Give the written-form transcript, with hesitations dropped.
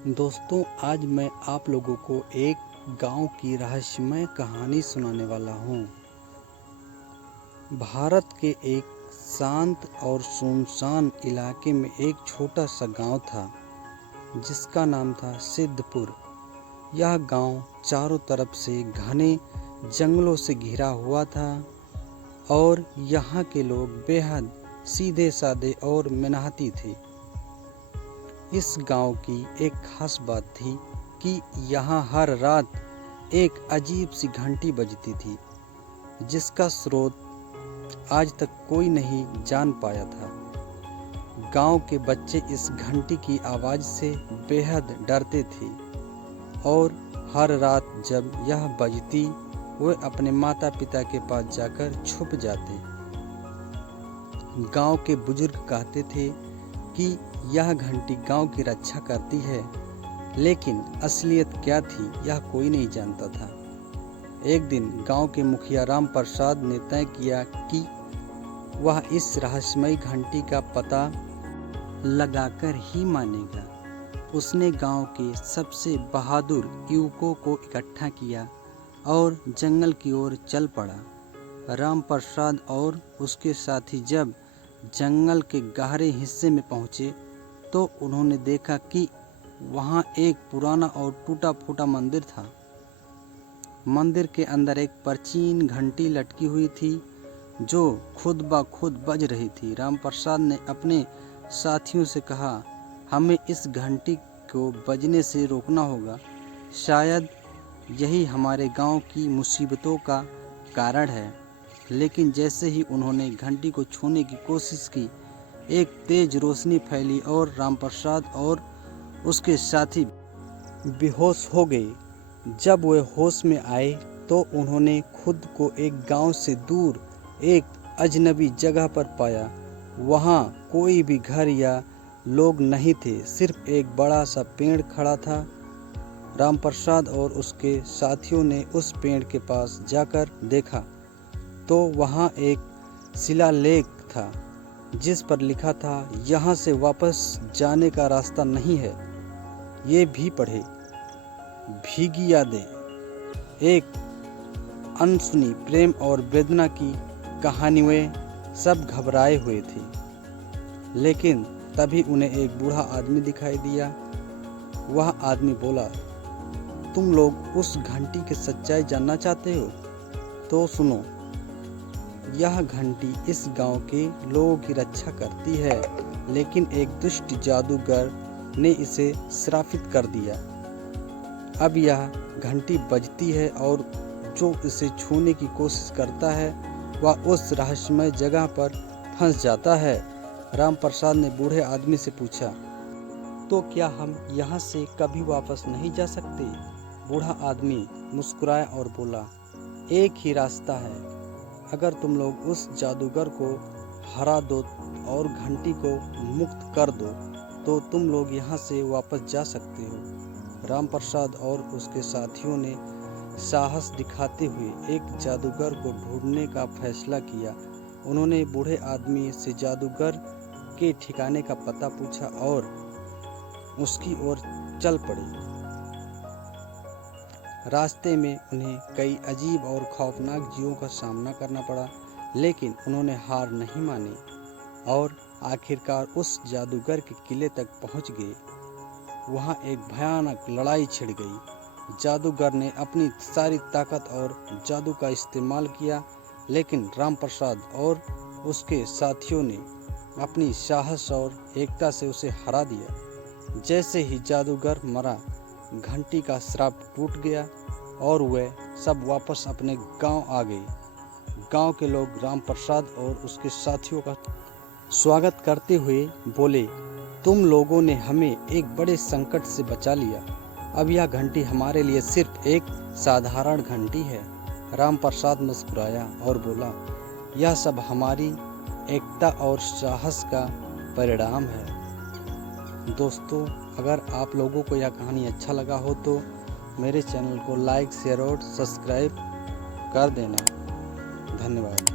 दोस्तों, आज मैं आप लोगों को एक गांव की रहस्यमय कहानी सुनाने वाला हूं। भारत के एक शांत और सुनसान इलाके में एक छोटा सा गांव था जिसका नाम था सिद्धपुर। यह गांव चारों तरफ से घने जंगलों से घिरा हुआ था और यहाँ के लोग बेहद सीधे साधे और मेहनती थे। इस गांव की एक खास बात थी कि यहाँ हर रात एक अजीब सी घंटी बजती थी जिसका स्रोत आज तक कोई नहीं जान पाया था। गांव के बच्चे इस घंटी की आवाज़ से बेहद डरते थे और हर रात जब यह बजती वे अपने माता पिता के पास जाकर छुप जाते। गांव के बुजुर्ग कहते थे कि यह घंटी गांव की रक्षा करती है, लेकिन असलियत क्या थी यह कोई नहीं जानता था। एक दिन गांव के मुखिया राम प्रसाद ने तय किया कि वह इस रहस्यमयी घंटी का पता लगाकर ही मानेगा। उसने गांव के सबसे बहादुर युवकों को इकट्ठा किया और जंगल की ओर चल पड़ा। राम प्रसाद और उसके साथी जब जंगल के गहरे हिस्से में पहुंचे तो उन्होंने देखा कि वहां एक पुराना और टूटा फूटा मंदिर था। मंदिर के अंदर एक प्राचीन घंटी लटकी हुई थी जो खुद ब खुद बज रही थी। राम प्रसाद ने अपने साथियों से कहा, हमें इस घंटी को बजने से रोकना होगा। शायद यही हमारे गांव की मुसीबतों का कारण है। लेकिन जैसे ही उन्होंने घंटी को छूने की कोशिश की, एक तेज रोशनी फैली और रामप्रसाद और उसके साथी बेहोश हो गए। जब वे होश में आए तो उन्होंने खुद को एक गांव से दूर एक अजनबी जगह पर पाया। वहां कोई भी घर या लोग नहीं थे, सिर्फ एक बड़ा सा पेड़ खड़ा था। रामप्रसाद और उसके साथियों ने उस पेड़ के पास जाकर देखा तो वहां एक शिलालेख था जिस पर लिखा था, यहाँ से वापस जाने का रास्ता नहीं है। ये भी पढ़े, भीगी यादें, एक अनसुनी प्रेम और वेदना की कहानी। वे सब घबराए हुए थे, लेकिन तभी उन्हें एक बूढ़ा आदमी दिखाई दिया। वह आदमी बोला, तुम लोग उस घंटी की सच्चाई जानना चाहते हो? तो सुनो, यह घंटी इस गांव के लोगों की रक्षा करती है, लेकिन एक दुष्ट जादूगर ने इसे श्रापित कर दिया। अब यह घंटी बजती है और जो इसे छूने की कोशिश करता है वह उस रहस्यमय जगह पर फंस जाता है। राम प्रसाद ने बूढ़े आदमी से पूछा, तो क्या हम यहाँ से कभी वापस नहीं जा सकते? बूढ़ा आदमी मुस्कुराया और बोला, एक ही रास्ता है। अगर तुम लोग उस जादूगर को हरा दो और घंटी को मुक्त कर दो तो तुम लोग यहाँ से वापस जा सकते हो। राम प्रसाद और उसके साथियों ने साहस दिखाते हुए एक जादूगर को ढूंढने का फैसला किया। उन्होंने बूढ़े आदमी से जादूगर के ठिकाने का पता पूछा और उसकी ओर चल पड़े। रास्ते में उन्हें कई अजीब और खौफनाक जीवों का सामना करना पड़ा, लेकिन उन्होंने हार नहीं मानी और आखिरकार उस जादूगर के किले तक पहुंच गए। वहां एक भयानक लड़ाई छिड़ गई। जादूगर ने अपनी सारी ताकत और जादू का इस्तेमाल किया, लेकिन राम प्रसाद और उसके साथियों ने अपनी साहस और एकता से उसे हरा दिया। जैसे ही जादूगर मरा, घंटी का श्राप टूट गया और वे सब वापस अपने गांव आ गए। गांव के लोग राम प्रसाद और उसके साथियों का स्वागत करते हुए बोले, तुम लोगों ने हमें एक बड़े संकट से बचा लिया। अब यह घंटी हमारे लिए सिर्फ एक साधारण घंटी है। राम प्रसाद मुस्कुराया और बोला, यह सब हमारी एकता और साहस का परिणाम है। दोस्तों, अगर आप लोगों को यह कहानी अच्छा लगा हो तो मेरे चैनल को लाइक, शेयर और सब्सक्राइब कर देना। धन्यवाद।